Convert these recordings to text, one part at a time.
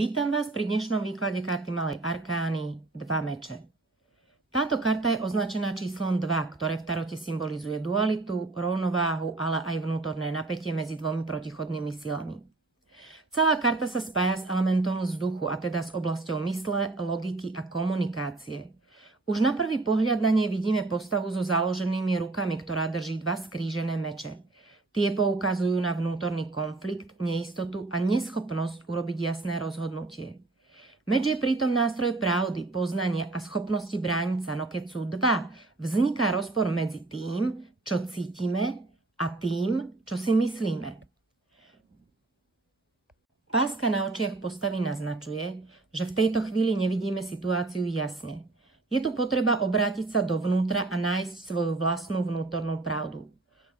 Vítam vás pri dnešnom výklade karty Malej arkány 2 meče. Táto karta je označená číslom 2, ktoré v tarote symbolizuje dualitu, rovnováhu, ale aj vnútorné napätie medzi dvomi protichodnými silami. Celá karta sa spája s elementom vzduchu, a teda s oblasťou mysle, logiky a komunikácie. Už na prvý pohľad na nej vidíme postavu so záloženými rukami, ktorá drží dva skrížené meče. Tie poukazujú na vnútorný konflikt, neistotu a neschopnosť urobiť jasné rozhodnutie. Meč je pritom nástroj pravdy, poznania a schopnosti brániť sa, no keď sú dva, vzniká rozpor medzi tým, čo cítime, a tým, čo si myslíme. Páska na očiach postavy naznačuje, že v tejto chvíli nevidíme situáciu jasne. Je tu potreba obrátiť sa dovnútra a nájsť svoju vlastnú vnútornú pravdu.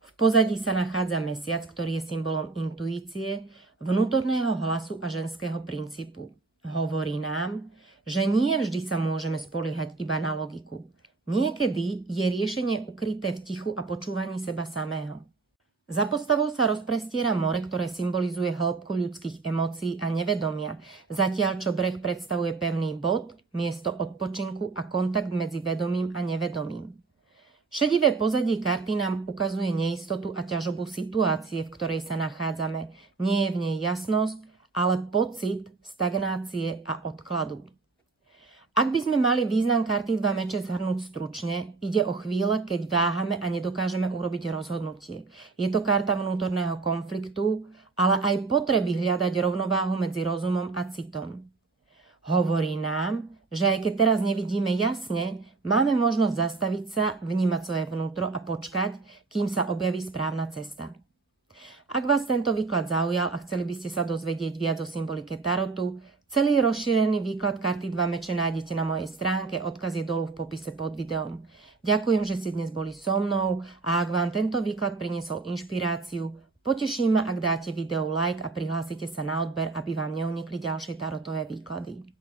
V pozadí sa nachádza mesiac, ktorý je symbolom intuície, vnútorného hlasu a ženského princípu. Hovorí nám, že nie vždy sa môžeme spoliehať iba na logiku. Niekedy je riešenie ukryté v tichu a počúvaní seba samého. Za postavou sa rozprestiera more, ktoré symbolizuje hĺbku ľudských emócií a nevedomia, zatiaľ čo breh predstavuje pevný bod, miesto odpočinku a kontakt medzi vedomým a nevedomým. Šedivé pozadie karty nám ukazuje neistotu a ťažobu situácie, v ktorej sa nachádzame. Nie je v nej jasnosť, ale pocit stagnácie a odkladu. Ak by sme mali význam karty 2 meče zhrnúť stručne, ide o chvíle, keď váhame a nedokážeme urobiť rozhodnutie. Je to karta vnútorného konfliktu, ale aj potreby hľadať rovnováhu medzi rozumom a citom. Hovorí nám, že aj keď teraz nevidíme jasne, máme možnosť zastaviť sa, vnímať svoje vnútro a počkať, kým sa objaví správna cesta. Ak vás tento výklad zaujal a chceli by ste sa dozvedieť viac o symbolike tarotu, celý rozšírený výklad karty 2 meče nájdete na mojej stránke, odkaz je dolu v popise pod videom. Ďakujem, že ste dnes boli so mnou a ak vám tento výklad priniesol inšpiráciu, poteším ma, ak dáte videu like a prihlásite sa na odber, aby vám neunikli ďalšie tarotové výklady.